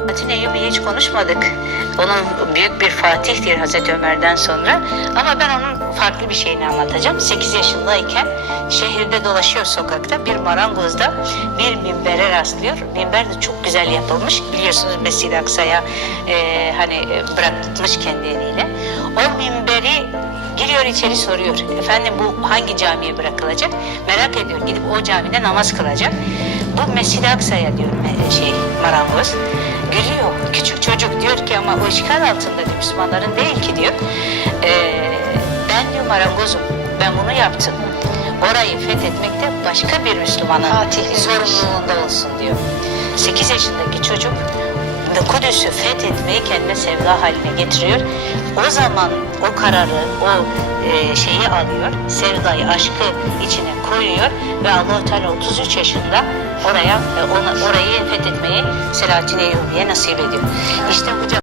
Selahattin Eyyubi'yi hiç konuşmadık. Onun büyük bir fatihtir Hazreti Ömer'den sonra. Ama ben onun farklı bir şeyini anlatacağım. 8 yaşındayken şehirde dolaşıyor sokakta. Bir marangozda bir minbere rastlıyor. Minber de çok güzel yapılmış. Biliyorsunuz Mescid-i Aksa'ya e, hani e, bırakmış kendi. O minberi Giriyor içeri soruyor. Efendim bu hangi camiye bırakılacak? Merak ediyor. Gidip o camide namaz kılacak. Bu Mescid-i Aksa'ya diyor me- şey marangoz. Gülüyor. Küçük çocuk diyor ki ama o işgal altında Müslümanların değil ki diyor. Ee, ben diyor marangozum. Ben bunu yaptım. Orayı fethetmekte başka bir Müslümanın Fatih'in sorumluluğunda olsun diyor. 8 yaşındaki çocuk Kudüs'ü fethetmeyi kendine sevda haline getiriyor. O zaman o kararı, o e, şeyi alıyor, sevdayı, aşkı içine koyuyor ve Allah-u Teala 33 yaşında oraya, e, ona, orayı fethetmeyi Selahattin Eyyubi'ye nasip ediyor. İşte bu